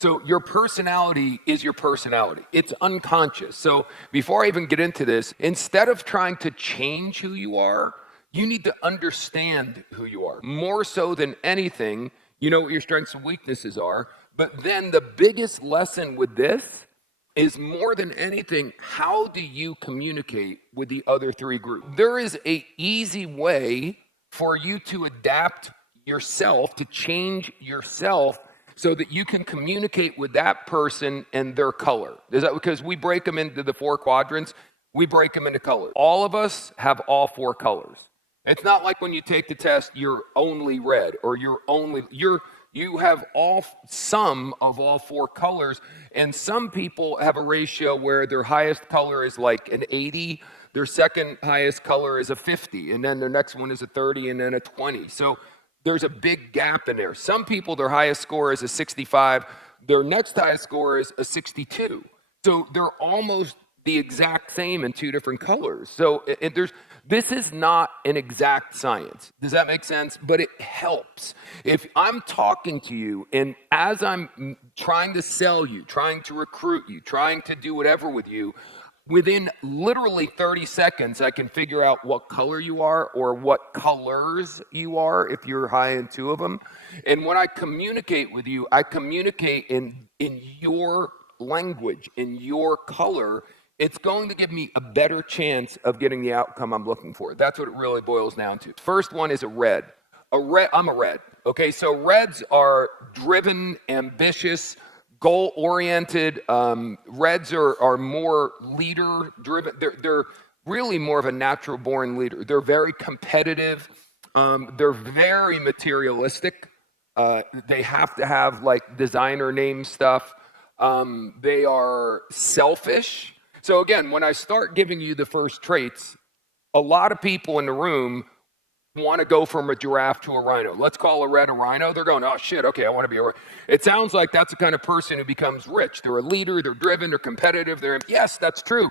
So your personality is your personality. It's unconscious. So before I even get into this, instead of trying to change who you are, you need to understand who you are. More so than anything, you know what your strengths and weaknesses are. But then the biggest lesson with this is more than anything, how do you communicate with the other three groups? There is an easy way for you to adapt yourself, to change yourself so that you can communicate with that person and their color. Is that because we break them into the 4 quadrants? We break them into colors. All of us have all 4 colors. It's not like when you take the test, you're only red or you have some of all 4 colors, and some people have a ratio where their highest color is like an 80, their second highest color is a 50, and then their next one is a 30, and then a 20. So there's a big gap in there. Some people, their highest score is a 65, their next highest score is a 62. So they're almost the exact same in 2 different colors. So this is not an exact science. Does that make sense? But it helps. If I'm talking to you and as I'm trying to sell you, trying to recruit you, trying to do whatever with you, within literally 30 seconds, I can figure out what color you are or what colors you are if you're high in 2 of them. And when I communicate with you, I communicate in your language, in your color. It's going to give me a better chance of getting the outcome I'm looking for. That's what it really boils down to. First one is a red. I'm a red. Okay, so reds are driven, ambitious, goal-oriented. Reds are more leader-driven. They're really more of a natural-born leader. They're very competitive. They're very materialistic. They have to have like designer name stuff. They are selfish. So again, when I start giving you the first traits, a lot of people in the room want to go from a giraffe to a rhino. Let's call a red a rhino. They're going, oh shit, okay, I want to be a rhino. It sounds like that's the kind of person who becomes rich. They're a leader, they're driven, they're competitive. Yes, that's true.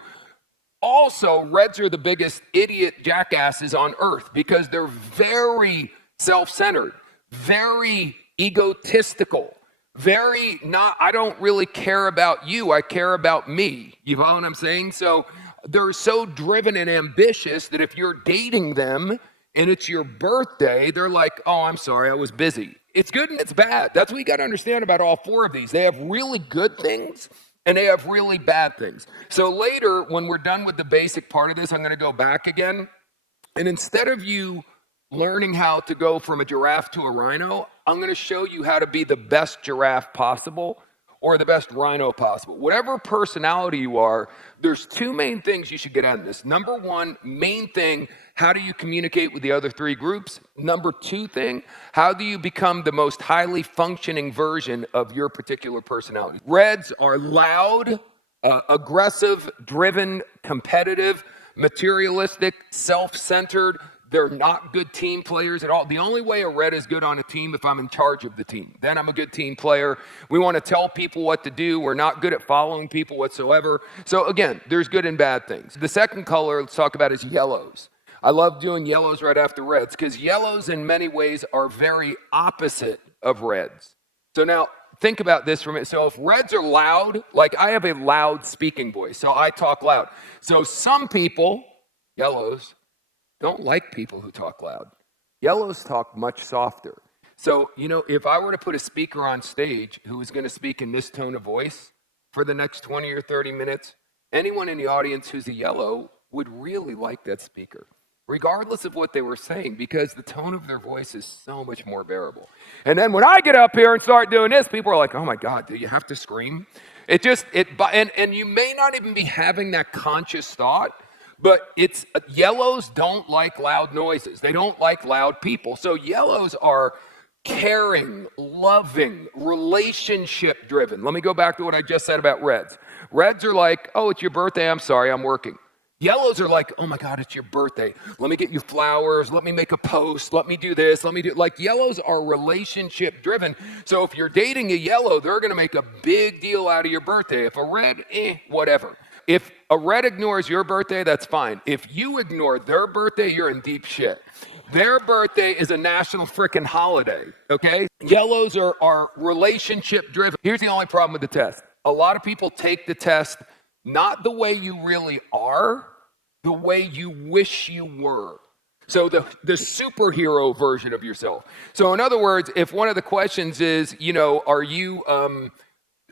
Also, reds are the biggest idiot jackasses on earth because they're very self-centered, very egotistical. I don't really care about you, I care about me. You follow what I'm saying? So they're so driven and ambitious that if you're dating them and it's your birthday, they're like, oh, I'm sorry, I was busy. It's good and it's bad. That's what you got to understand about all 4 of these. They have really good things and they have really bad things. So later, when we're done with the basic part of this, I'm going to go back again. And instead of you learning how to go from a giraffe to a rhino, I'm going to show you how to be the best giraffe possible or the best rhino possible. Whatever personality you are, there's 2 main things you should get out of this. Number 1, main thing, how do you communicate with the other 3 groups? Number 2 thing, how do you become the most highly functioning version of your particular personality? Reds are loud, aggressive, driven, competitive, materialistic, self-centered. They're not good team players at all. The only way a red is good on a team if I'm in charge of the team. Then I'm a good team player. We want to tell people what to do. We're not good at following people whatsoever. So again, there's good and bad things. The second color let's talk about is yellows. I love doing yellows right after reds because yellows in many ways are very opposite of reds. So now think about this for a minute. So if reds are loud, like I have a loud speaking voice, so I talk loud. So some people, yellows, don't like people who talk loud. Yellows talk much softer. So, if I were to put a speaker on stage who was going to speak in this tone of voice for the next 20 or 30 minutes, anyone in the audience who's a yellow would really like that speaker, regardless of what they were saying, because the tone of their voice is so much more bearable. And then when I get up here and start doing this, people are like, oh my God, do you have to scream? And you may not even be having that conscious thought, but yellows don't like loud noises. They don't like loud people. So yellows are caring, loving, relationship driven. Let me go back to what I just said about reds. Reds are like, oh, it's your birthday. I'm sorry, I'm working. Yellows are like, oh my God, it's your birthday. Let me get you flowers. Let me make a post. Let me do this. Like yellows are relationship driven. So if you're dating a yellow, they're going to make a big deal out of your birthday. If a red, whatever. If a red ignores your birthday, that's fine. If you ignore their birthday, you're in deep shit. Their birthday is a national frickin' holiday, okay? Yellows are relationship driven. Here's the only problem with the test. A lot of people take the test not the way you really are, the way you wish you were. So the superhero version of yourself. So in other words, if one of the questions is, are you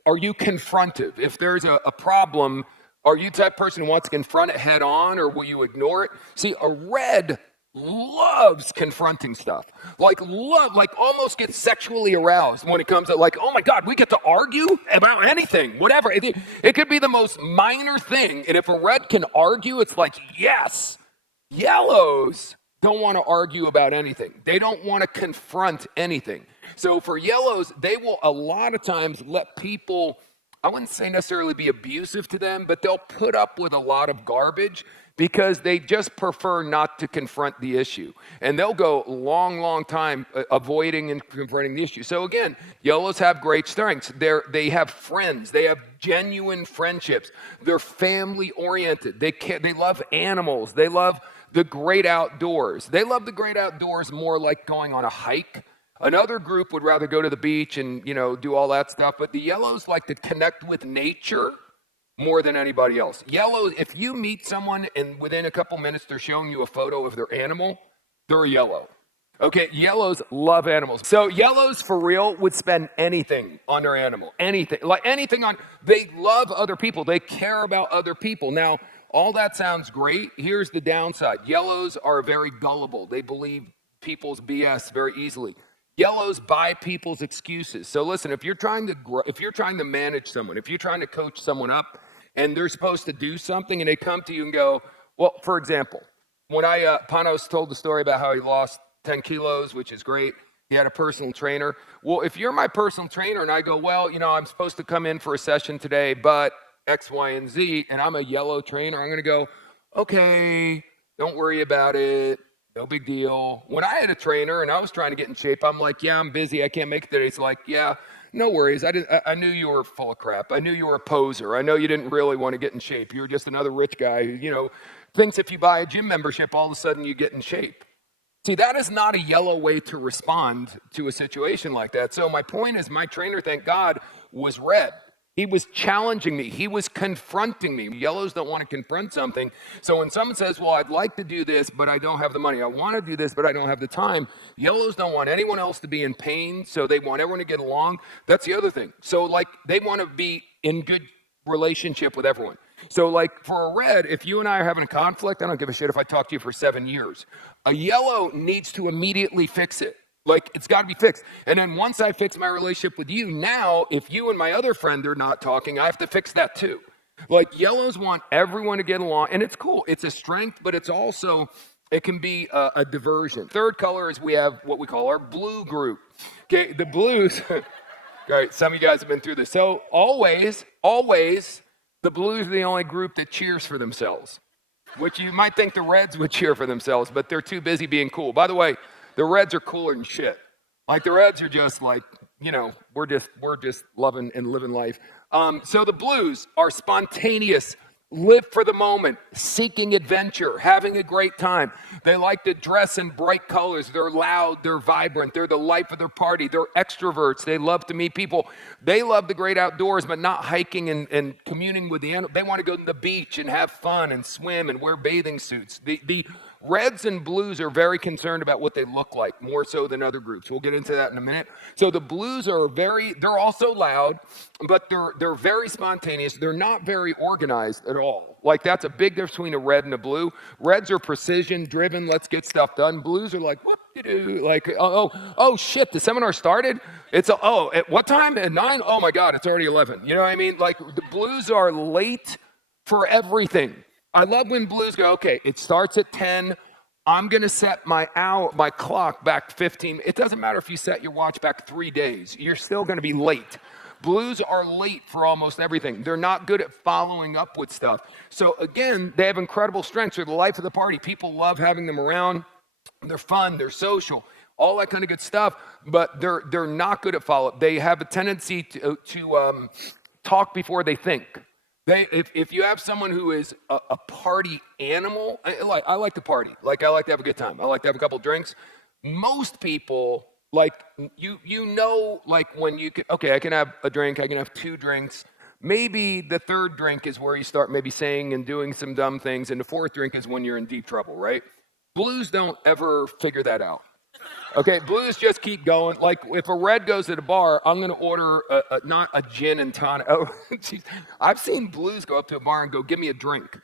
confrontive? If there's a problem, are you the type of person who wants to confront it head on, or will you ignore it? See, a red loves confronting stuff. Like almost gets sexually aroused when it comes to like, oh my God, we get to argue about anything, whatever. It could be the most minor thing. And if a red can argue, it's like, yes. Yellows don't want to argue about anything. They don't want to confront anything. So for yellows, they will a lot of times let people, I wouldn't say necessarily be abusive to them, but they'll put up with a lot of garbage because they just prefer not to confront the issue. And they'll go long time avoiding and confronting the issue. So again, yellows have great strengths. They have friends. They have genuine friendships. They're family oriented. They love animals. They love the great outdoors. They love the great outdoors more like going on a hike. Another group would rather go to the beach and, do all that stuff. But the yellows like to connect with nature more than anybody else. Yellows, if you meet someone and within a couple minutes they're showing you a photo of their animal, they're a yellow. Okay, yellows love animals. So yellows for real would spend anything on their animal. Anything. They love other people. They care about other people. Now, all that sounds great. Here's the downside. Yellows are very gullible. They believe people's BS very easily. Yellows buy people's excuses. So listen, if you're trying to manage someone, if you're trying to coach someone up and they're supposed to do something and they come to you and go, well, for example, when Panos told the story about how he lost 10 kilos, which is great. He had a personal trainer. Well, if you're my personal trainer and I go, well, I'm supposed to come in for a session today, but X, Y, and Z, and I'm a yellow trainer, I'm going to go, okay, don't worry about it. No big deal. When I had a trainer and I was trying to get in shape, I'm like, yeah, I'm busy. I can't make it today. He's like, yeah, no worries. I knew you were full of crap. I knew you were a poser. I know you didn't really want to get in shape. You're just another rich guy who, thinks if you buy a gym membership, all of a sudden you get in shape. See, that is not a yellow way to respond to a situation like that. So my point is my trainer, thank God, was red. He was challenging me. He was confronting me. Yellows don't want to confront something. So when someone says, well, I'd like to do this, but I don't have the money. I want to do this, but I don't have the time. Yellows don't want anyone else to be in pain, so they want everyone to get along. That's the other thing. So they want to be in good relationship with everyone. So for a red, if you and I are having a conflict, I don't give a shit if I talk to you for 7 years. A yellow needs to immediately fix it. It's got to be fixed. And then once I fix my relationship with you, now, if you and my other friend are not talking, I have to fix that too. Yellows want everyone to get along, and it's cool. It's a strength, but it can be a diversion. Third color is we have what we call our blue group. Okay, the blues, all right, some of you guys have been through this. So always, the blues are the only group that cheers for themselves, which you might think the reds would cheer for themselves, but they're too busy being cool. By the way, the reds are cooler than shit. The reds are just we're just loving and living life. So the blues are spontaneous, live for the moment, seeking adventure, having a great time. They like to dress in bright colors. They're loud, they're vibrant, they're the life of their party. They're extroverts. They love to meet people. They love the great outdoors, but not hiking and communing with the animals. They want to go to the beach and have fun and swim and wear bathing suits. The reds and blues are very concerned about what they look like, more so than other groups. We'll get into that in a minute. So the blues they're also loud, but they're very spontaneous. They're not very organized at all. That's a big difference between a red and a blue. Reds are precision driven. Let's get stuff done. Blues are oh shit, the seminar started? At what time? At 9? Oh my God, it's already 11. You know what I mean? The blues are late for everything. I love when blues go, okay, it starts at 10. I'm going to set my clock back 15. It doesn't matter if you set your watch back 3 days. You're still going to be late. Blues are late for almost everything. They're not good at following up with stuff. So again, they have incredible strengths. They're the life of the party. People love having them around. They're fun. They're social. All that kind of good stuff. But they're not good at follow-up. They have a tendency to talk before they think. If you have someone who is a party animal, I like to party. Like I like to have a good time. I like to have a couple drinks. Most people like like when you can, okay, I can have a drink, I can have two drinks. Maybe the third drink is where you start maybe saying and doing some dumb things, and the fourth drink is when you're in deep trouble, right? Blues don't ever figure that out. Okay, blues just keep going. Like if a red goes to the bar, I'm going to order not a gin and tonic. Oh, geez. I've seen blues go up to a bar and go, "Give me a drink."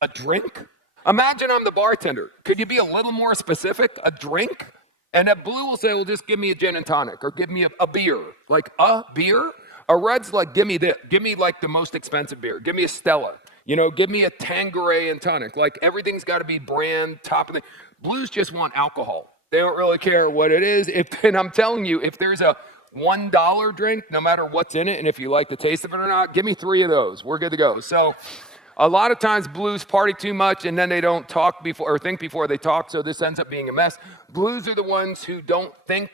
A drink? Imagine I'm the bartender. Could you be a little more specific? A drink? And a blue will say, "Well, just give me a gin and tonic, or give me a beer." Like a beer? A red's like, "Give me this. Give me like the most expensive beer. Give me a Stella. Give me a Tanqueray and tonic." Like everything's got to be brand top of the. Blues just want alcohol. They don't really care what it is. And I'm telling you, if there's a $1 drink, no matter what's in it, and if you like the taste of it or not, give me 3 of those. We're good to go. So a lot of times blues party too much and then they don't talk before or think before they talk, so this ends up being a mess. Blues are the ones who don't think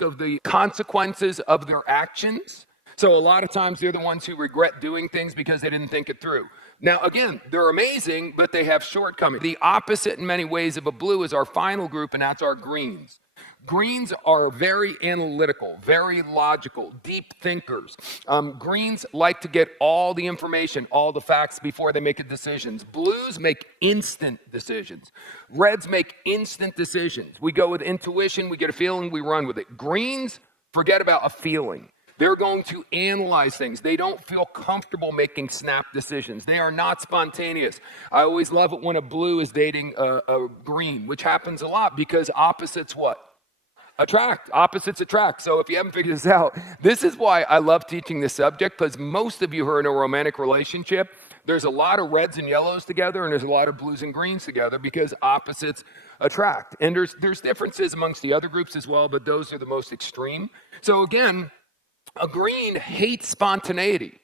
of the consequences of their actions. So a lot of times they're the ones who regret doing things because they didn't think it through. Now, again, they're amazing, but they have shortcomings. The opposite in many ways of a blue is our final group, and that's our greens. Greens are very analytical, very logical, deep thinkers. Greens like to get all the information, all the facts before they make decisions. Blues make instant decisions. Reds make instant decisions. We go with intuition, we get a feeling, we run with it. Greens, forget about a feeling. They're going to analyze things. They don't feel comfortable making snap decisions. They are not spontaneous. I always love it when a blue is dating a green, which happens a lot because opposites what? Attract. Opposites attract. So if you haven't figured this out, this is why I love teaching this subject, because most of you who are in a romantic relationship, there's a lot of reds and yellows together, and there's a lot of blues and greens together because opposites attract. And there's differences amongst the other groups as well, but those are the most extreme. So again, a green hates spontaneity.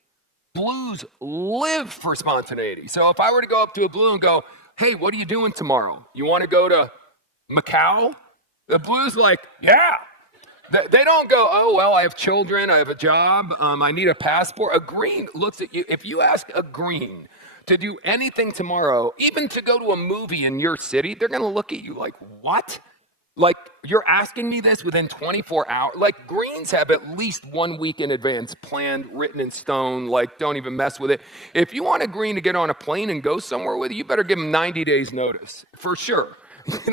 Blues live for spontaneity. So if I were to go up to a blue and go, "Hey, what are you doing tomorrow? You want to go to Macau?" The blue's like, "Yeah." They don't go, "Oh, well, I have children, I have a job, I need a passport." A green looks at you. If you ask a green to do anything tomorrow, even to go to a movie in your city, they're going to look at you like, "What? Like, you're asking me this within 24 hours?" Like, greens have at least 1 week in advance planned, written in stone. Like, don't even mess with it. If you want a green to get on a plane and go somewhere with you, you better give them 90 days notice, for sure.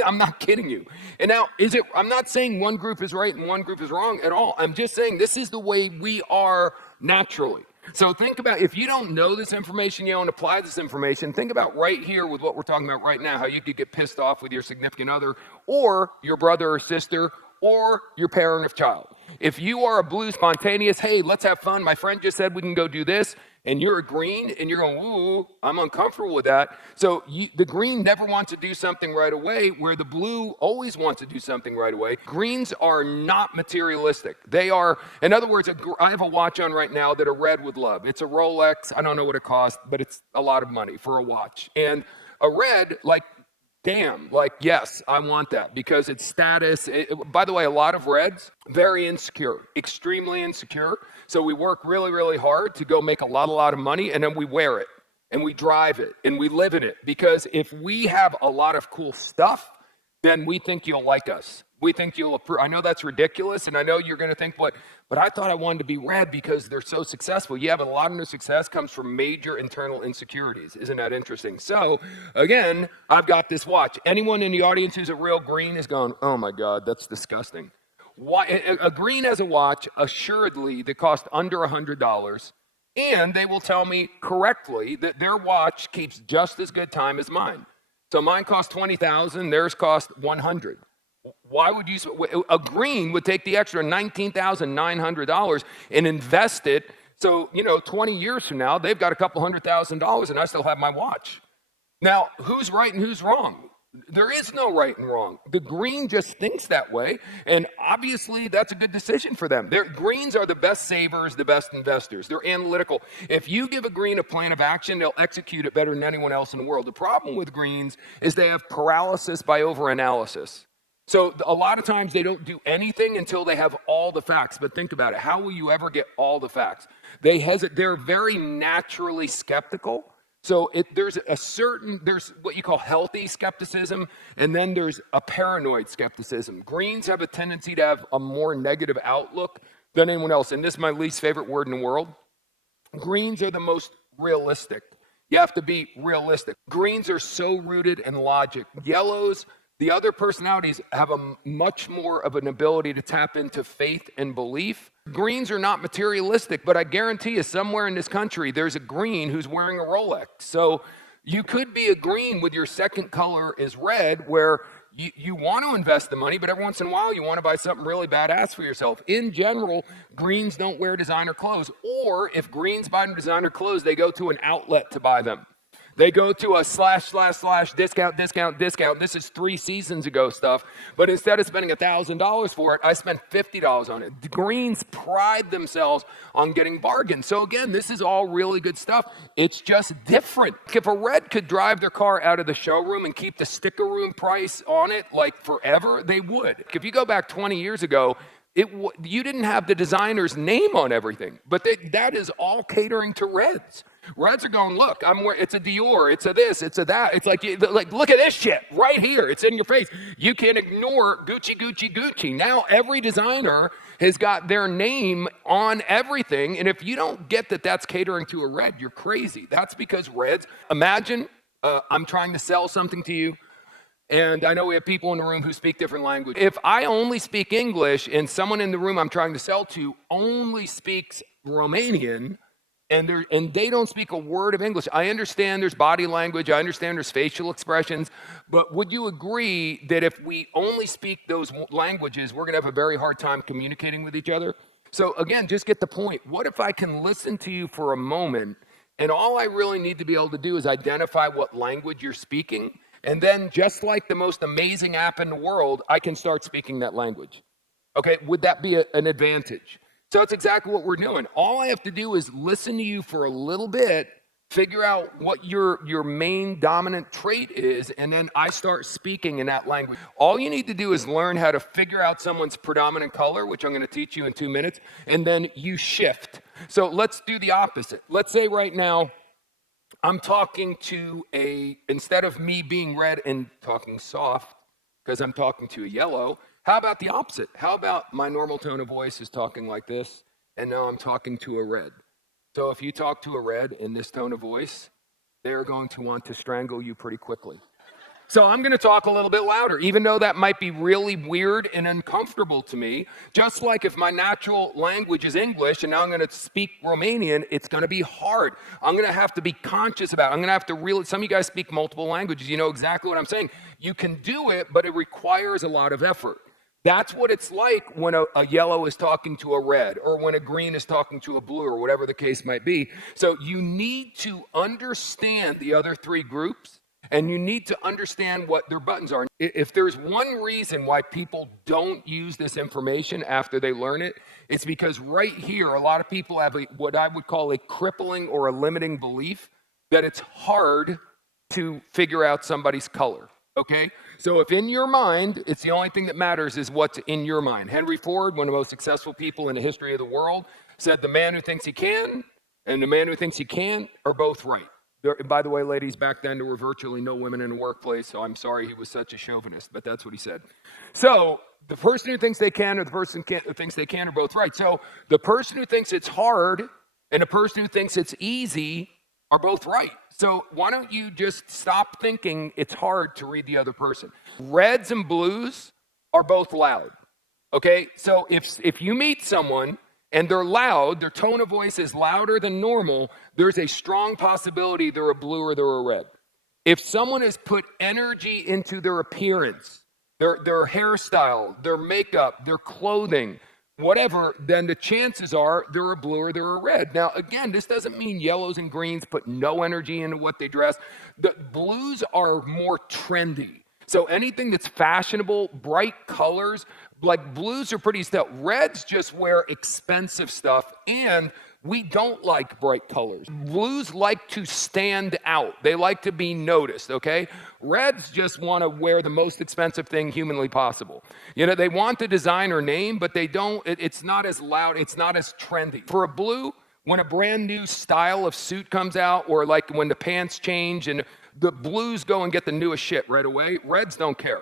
I'm not kidding you. And now, I'm not saying one group is right and one group is wrong at all. I'm just saying this is the way we are naturally. So think about, if you don't know this information, you don't apply this information, think about right here with what we're talking about right now, how you could get pissed off with your significant other or your brother or sister or your parent or child. If you are a blue spontaneous, "Hey, let's have fun. My friend just said we can go do this," and you're a green and you're going, "Ooh, I'm uncomfortable with that." So the green never wants to do something right away, where the blue always wants to do something right away. Greens are not materialistic. They are, in other words, I have a watch on right now that a red would love. It's a Rolex. I don't know what it costs, but it's a lot of money for a watch. And a red, like, damn, like, yes, I want that because it's status. By the way, a lot of reds, very insecure, extremely insecure. So we work really, really hard to go make a lot of money, and then we wear it and we drive it and we live in it, because if we have a lot of cool stuff, then we think you'll like us. We think you'll approve. I know that's ridiculous, and I know you're going to think, but I thought I wanted to be red because they're so successful. Yeah, but a lot of their success comes from major internal insecurities. Isn't that interesting? So, again, I've got this watch. Anyone in the audience who's a real green is going, "Oh my God, that's disgusting." Why, a green has a watch, assuredly, that costs under $100, and they will tell me correctly that their watch keeps just as good time as mine. So mine costs $20,000, theirs costs $100. Why would you? A green would take the extra $19,900 and invest it. So, 20 years from now, they've got a couple $100,000 and I still have my watch. Now, who's right and who's wrong? There is no right and wrong. The green just thinks that way, and obviously that's a good decision for them. Greens are the best savers, the best investors. They're analytical. If you give a green a plan of action, they'll execute it better than anyone else in the world. The problem with greens is they have paralysis by overanalysis. So a lot of times they don't do anything until they have all the facts. But think about it. How will you ever get all the facts? They're very naturally skeptical. So there's what you call healthy skepticism, and then there's a paranoid skepticism. Greens have a tendency to have a more negative outlook than anyone else. And this is my least favorite word in the world. Greens are the most realistic. You have to be realistic. Greens are so rooted in logic. Yellows, the other personalities have a much more of an ability to tap into faith and belief. Greens are not materialistic, but I guarantee you somewhere in this country, there's a green who's wearing a Rolex. So you could be a green with your second color is red, where you want to invest the money, but every once in a while you want to buy something really badass for yourself. In general, greens don't wear designer clothes, or if greens buy designer clothes, they go to an outlet to buy them. They go to a slash, discount. This is 3 seasons ago stuff. But instead of spending $1,000 for it, I spent $50 on it. The Greens pride themselves on getting bargains. So again, this is all really good stuff. It's just different. If a red could drive their car out of the showroom and keep the sticker room price on it like forever, they would. If you go back 20 years ago, you didn't have the designer's name on everything, but that is all catering to reds. Reds are going, look, it's a Dior, it's a this, it's a that. It's like, look at this shit right here. It's in your face. You can't ignore Gucci. Now every designer has got their name on everything. And if you don't get that that's catering to a red, you're crazy. That's because reds, imagine I'm trying to sell something to you. And I know we have people in the room who speak different language. If I only speak English and someone in the room I'm trying to sell to only speaks Romanian, and they don't speak a word of English. I understand there's body language. I understand there's facial expressions. But would you agree that if we only speak those languages, we're going to have a very hard time communicating with each other? So again, just get the point. What if I can listen to you for a moment, and all I really need to be able to do is identify what language you're speaking, and then just like the most amazing app in the world, I can start speaking that language. Okay, would that be an advantage? So that's exactly what we're doing. All I have to do is listen to you for a little bit, figure out what your main dominant trait is, and then I start speaking in that language. All you need to do is learn how to figure out someone's predominant color, which I'm going to teach you in 2 minutes, and then you shift. So let's do the opposite. Let's say right now, I'm talking to instead of me being red and talking soft, because I'm talking to a yellow, how about the opposite? How about my normal tone of voice is talking like this, and now I'm talking to a red? So if you talk to a red in this tone of voice, they're going to want to strangle you pretty quickly. So I'm going to talk a little bit louder, even though that might be really weird and uncomfortable to me. Just like if my natural language is English and now I'm going to speak Romanian, it's going to be hard. I'm going to have to be conscious about it. I'm going to have to really, some of you guys speak multiple languages. You know exactly what I'm saying. You can do it, but it requires a lot of effort. That's what it's like when a yellow is talking to a red, or when a green is talking to a blue, or whatever the case might be. So you need to understand the other 3 groups, and you need to understand what their buttons are. If there's one reason why people don't use this information after they learn it, it's because right here, a lot of people have what I would call a crippling or a limiting belief that it's hard to figure out somebody's color. Okay, so if in your mind, it's the only thing that matters is what's in your mind. Henry Ford, one of the most successful people in the history of the world, said the man who thinks he can and the man who thinks he can't are both right. By the way, ladies, back then there were virtually no women in the workplace, so I'm sorry he was such a chauvinist, but that's what he said. So the person who thinks they can or the person who thinks they can are both right. So the person who thinks it's hard and the person who thinks it's easy are both right. So why don't you just stop thinking it's hard to read the other person? Reds and blues are both loud, okay? So if you meet someone and they're loud, their tone of voice is louder than normal, there's a strong possibility they're a blue or they're a red. If someone has put energy into their appearance, their hairstyle, their makeup, their clothing, whatever, then the chances are they're a blue or they're a red. Now, again, this doesn't mean yellows and greens put no energy into what they dress. The blues are more trendy. So anything that's fashionable, bright colors, like blues are pretty stealth. Reds just wear expensive stuff, and We don't like bright colors. Blues like to stand out. They like to be noticed, okay? Reds just want to wear the most expensive thing humanly possible. You know, they want the designer name, but they don't, it's not as loud, it's not as trendy. For a blue, when a brand new style of suit comes out, or like when the pants change and the blues go and get the newest shit right away, reds don't care.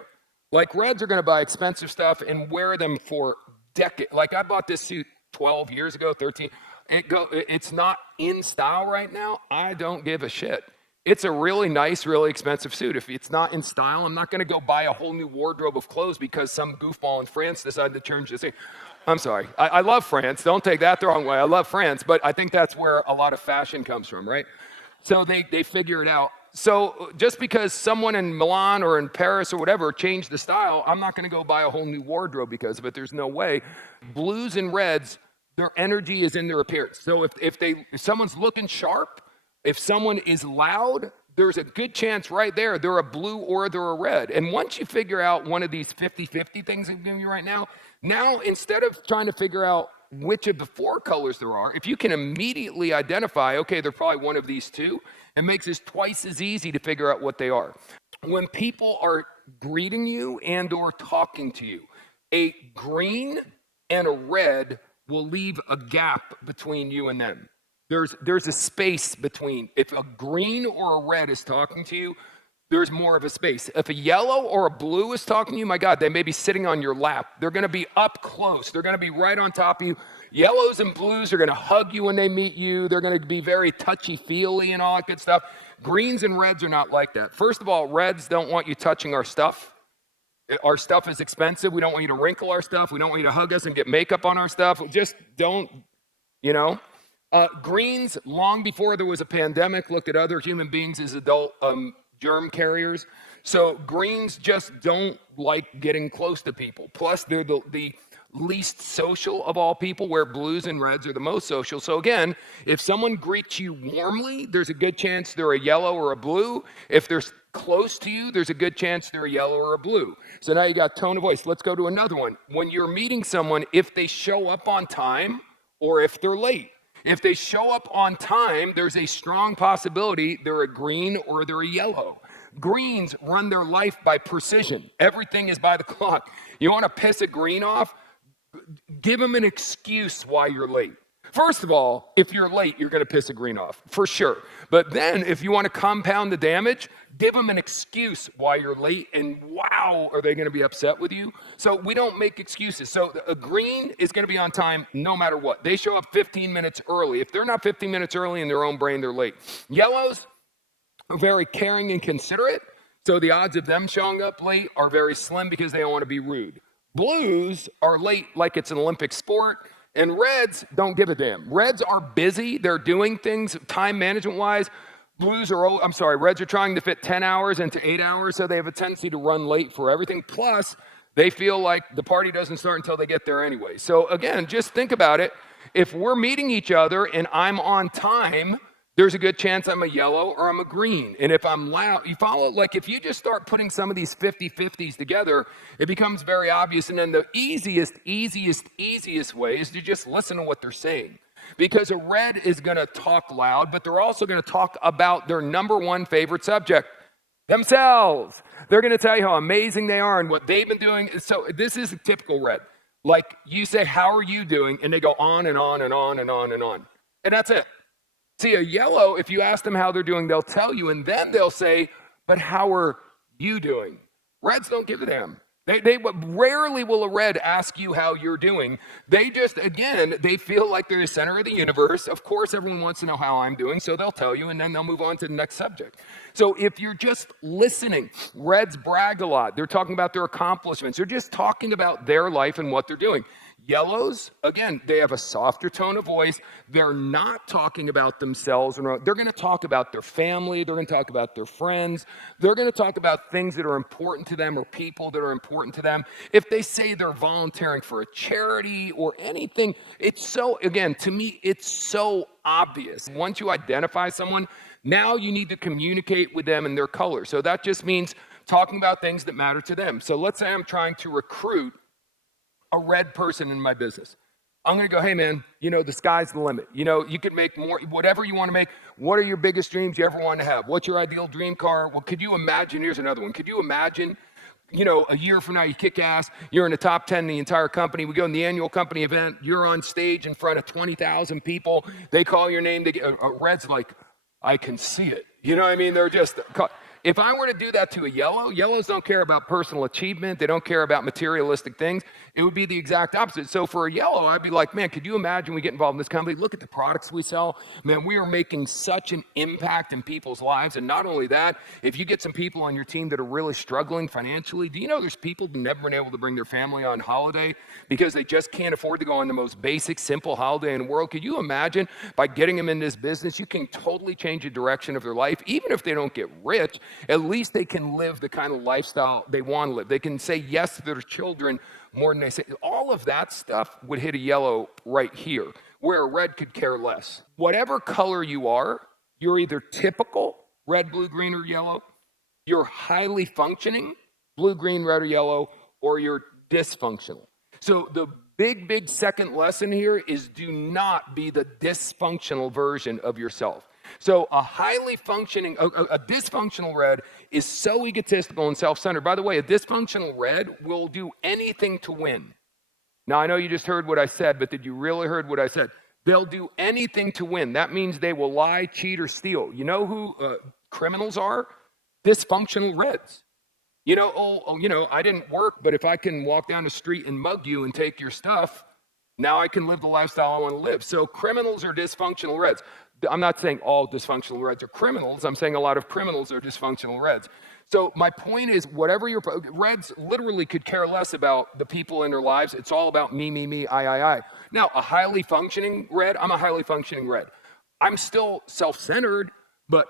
Like, reds are going to buy expensive stuff and wear them for decades. Like, I bought this suit 12 years ago, 13. It's not in style right now. I don't give a shit. It's a really nice, really expensive suit. If it's not in style, I'm not going to go buy a whole new wardrobe of clothes because some goofball in France decided to change this thing. I'm sorry. I love France. Don't take that the wrong way. I love France, but I think that's where a lot of fashion comes from, right? So they figure it out. So just because someone in Milan or in Paris or whatever changed the style, I'm not going to go buy a whole new wardrobe because of it. There's no way. Blues and reds, their energy is in their appearance. So if someone's looking sharp, if someone is loud, there's a good chance right there they're a blue or they're a red. And once you figure out one of these 50-50 things I'm giving you right now instead of trying to figure out which of the four colors there are, if you can immediately identify, okay, they're probably one of these two, it makes it twice as easy to figure out what they are. When people are greeting you and or talking to you, a green and a red will leave a gap between you and them. There's a space between. If a green or a red is talking to you, there's more of a space. If a yellow or a blue is talking to you, my God, they may be sitting on your lap. They're going to be up close. They're going to be right on top of you. Yellows and blues are going to hug you when they meet you. They're going to be very touchy-feely and all that good stuff. Greens and reds are not like that. First of all, reds don't want you touching our stuff. Our stuff is expensive. We don't want you to wrinkle our stuff. We don't want you to hug us and get makeup on our stuff. Just don't, you know. Greens, long before there was a pandemic, looked at other human beings as adult germ carriers. So greens just don't like getting close to people. Plus, they're the least social of all people, where blues and reds are the most social. So again, if someone greets you warmly, there's a good chance they're a yellow or a blue. If they're close to you, there's a good chance they're a yellow or a blue. So now you got tone of voice. Let's go to another one. When you're meeting someone, if they show up on time or if they're late. If they show up on time, there's a strong possibility they're a green or they're a yellow. Greens run their life by precision. Everything is by the clock. You want to piss a green off? Give them an excuse why you're late. First of all, if you're late, you're going to piss a green off, for sure. But then, if you want to compound the damage, give them an excuse why you're late, and wow, are they going to be upset with you? So we don't make excuses. So a green is going to be on time no matter what. They show up 15 minutes early. If they're not 15 minutes early in their own brain, they're late. Yellows are very caring and considerate, so the odds of them showing up late are very slim because they don't want to be rude. Blues are late like it's an Olympic sport. And reds don't give a damn. Reds are busy. They're doing things time management-wise. Reds are trying to fit 10 hours into 8 hours, so they have a tendency to run late for everything. Plus, they feel like the party doesn't start until they get there anyway. So again, just think about it. If we're meeting each other and I'm on time, there's a good chance I'm a yellow or I'm a green. And if I'm loud, you follow? Like, if you just start putting some of these 50-50s together, it becomes very obvious. And then the easiest way is to just listen to what they're saying. Because a red is going to talk loud, but they're also going to talk about their number one favorite subject, themselves. They're going to tell you how amazing they are and what they've been doing. So this is a typical red. Like, you say, how are you doing? And they go on and on and on and on and on. And that's it. See, a yellow, if you ask them how they're doing, they'll tell you, and then they'll say, but how are you doing? Reds don't give a damn. They rarely will a red ask you how you're doing. They just, again, they feel like they're the center of the universe. Of course, everyone wants to know how I'm doing, so they'll tell you, and then they'll move on to the next subject. So if you're just listening, reds brag a lot. They're talking about their accomplishments. They're just talking about their life and what they're doing. Yellows, again, they have a softer tone of voice. They're not talking about themselves. They're going to talk about their family. They're going to talk about their friends. They're going to talk about things that are important to them or people that are important to them. If they say they're volunteering for a charity or anything, it's so, again, to me, it's so obvious. Once you identify someone, now you need to communicate with them in their color. So that just means talking about things that matter to them. So let's say I'm trying to recruit a red person in my business. I'm going to go, hey, man, the sky's the limit. You could make more, whatever you want to make. What are your biggest dreams you ever want to have? What's your ideal dream car? Well, could you imagine? Here's another one. Could you imagine, a year from now, you kick ass, you're in the top 10 in the entire company. We go in the annual company event. You're on stage in front of 20,000 people. They call your name. They get, red's like, I can see it. You know what I mean? They're just, if I were to do that to a yellows don't care about personal achievement. They don't care about materialistic things. It would be the exact opposite. So for a yellow, I'd be like, man, could you imagine we get involved in this company? Look at the products we sell. Man, we are making such an impact in people's lives. And not only that, if you get some people on your team that are really struggling financially, do you know there's people who've never been able to bring their family on holiday because they just can't afford to go on the most basic, simple holiday in the world? Could you imagine by getting them in this business, you can totally change the direction of their life? Even if they don't get rich, at least they can live the kind of lifestyle they want to live. They can say yes to their children more than they say. All of that stuff would hit a yellow right here, where a red could care less. Whatever color you are, you're either typical, red, blue, green, or yellow, you're highly functioning, blue, green, red, or yellow, or you're dysfunctional. So the big second lesson here is do not be the dysfunctional version of yourself. So a highly functioning, a dysfunctional red is so egotistical and self-centered. By the way, a dysfunctional red will do anything to win. Now, I know you just heard what I said, but did you really heard what I said? They'll do anything to win. That means they will lie, cheat, or steal. You know who criminals are? Dysfunctional reds. I didn't work, but if I can walk down the street and mug you and take your stuff, now I can live the lifestyle I want to live. So criminals are dysfunctional reds. I'm not saying all dysfunctional reds are criminals. I'm saying a lot of criminals are dysfunctional reds. So my point is, whatever your reds literally could care less about the people in their lives. It's all about me, I. Now, a highly functioning red, I'm a highly functioning red. I'm still self-centered, but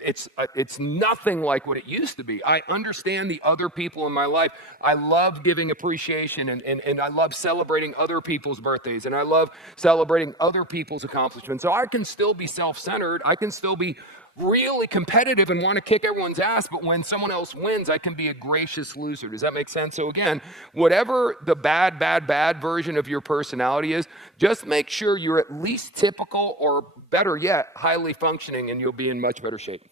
it's nothing like what it used to be. I understand the other people in my life. I love giving appreciation and I love celebrating other people's birthdays and I love celebrating other people's accomplishments. So I can still be self-centered. I can still be really competitive and want to kick everyone's ass, but when someone else wins, I can be a gracious loser. Does that make sense? So again, whatever the bad version of your personality is, just make sure you're at least typical or better yet, highly functioning, and you'll be in much better shape.